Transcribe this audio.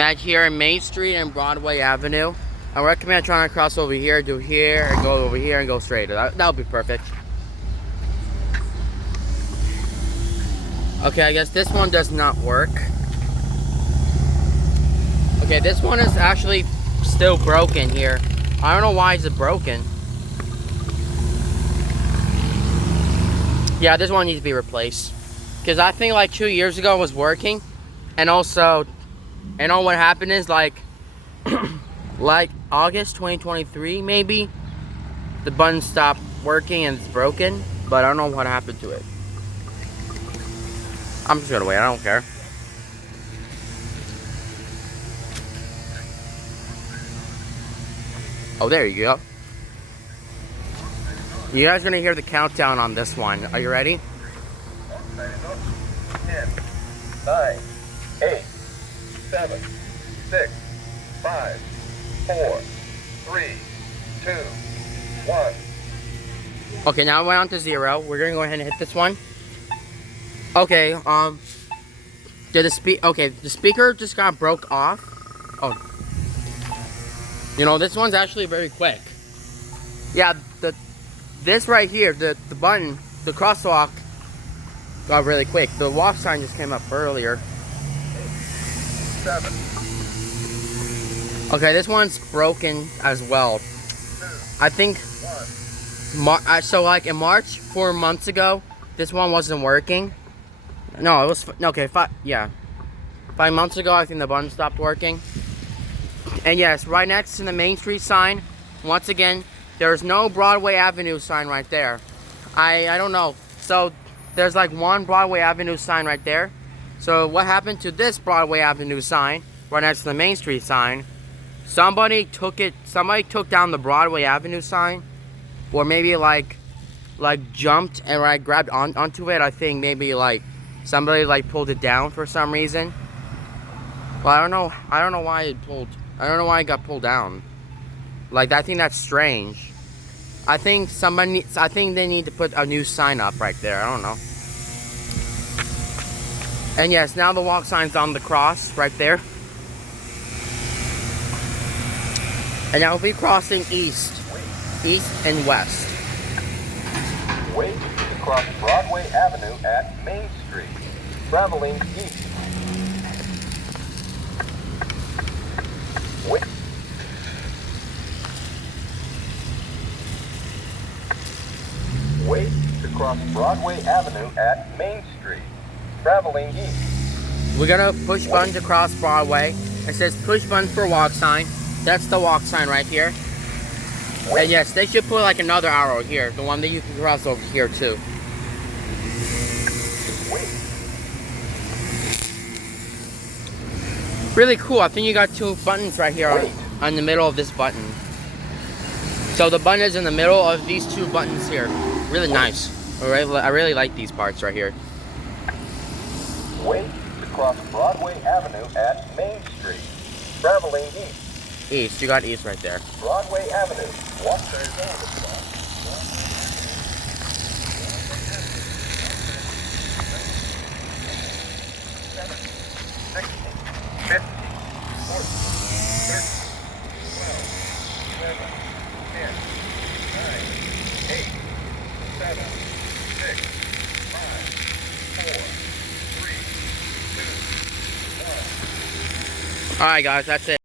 I'm at here in Main Street and Broadway Avenue. I recommend trying to cross over here, do here, and go over here and go straight. That would be perfect. Okay, I guess this one does not work. Okay, this one is actually still broken here. I don't know why it's broken. Yeah, this one needs to be replaced. Because I think like 2 years ago it was working. And also, you know what happened is like August 2023 maybe, the button stopped working and it's broken. But I don't know what happened to it. I'm just gonna wait, I don't care. Oh, there you go. You guys are gonna hear the countdown on this one. Are you ready? 10, 9, 8, 7, 6, 5, 4, 3, 2, 1. Okay, now it went on to 0. We're gonna go ahead and hit this one. Okay, the speaker just got broke off. Oh. You know, this one's actually very quick. Yeah, this right here, the button, the crosswalk got really quick. The walk sign just came up earlier. 7. Okay, this one's broken as well. 2, I think 1. so like in March, 4 months ago, this one wasn't working. No, it was okay. 5 months ago, I think the button stopped working. And yes, right next to the Main Street sign, once again, there's no Broadway Avenue sign right there. I don't know. So there's like one Broadway Avenue sign right there. So what happened to this Broadway Avenue sign right next to the Main Street sign? Somebody took down the Broadway Avenue sign, or maybe like jumped and like grabbed onto it. I think maybe like somebody like pulled it down for some reason. Well, I don't know why it got pulled down. Like, I think that's strange. I think they need to put a new sign up right there. I don't know. And yes, now the walk sign's on the cross right there. And now we'll be crossing east and west. Wait to cross Broadway Avenue at Main Street, traveling east. Wait. Wait to cross Broadway Avenue at Main Street, traveling east. We're gonna push buttons across Broadway. It says push button for walk sign. That's the walk sign right here. Wait. And yes, they should put like another arrow here, the one that you can cross over here too. Wait. Really cool. I think you got 2 buttons right here on the middle of this button. So the button is in the middle of these 2 buttons here. Really nice. I really like these parts right here. Wait to cross Broadway Avenue at Main Street, traveling east. East. You got east right there. Broadway Avenue. Walk there down the spot. 7, 16, 15, 14, 13, 12, 11, 10, 9, 8, 7, 6, 5, 4, 3, 2, 1. Alright guys, that's it.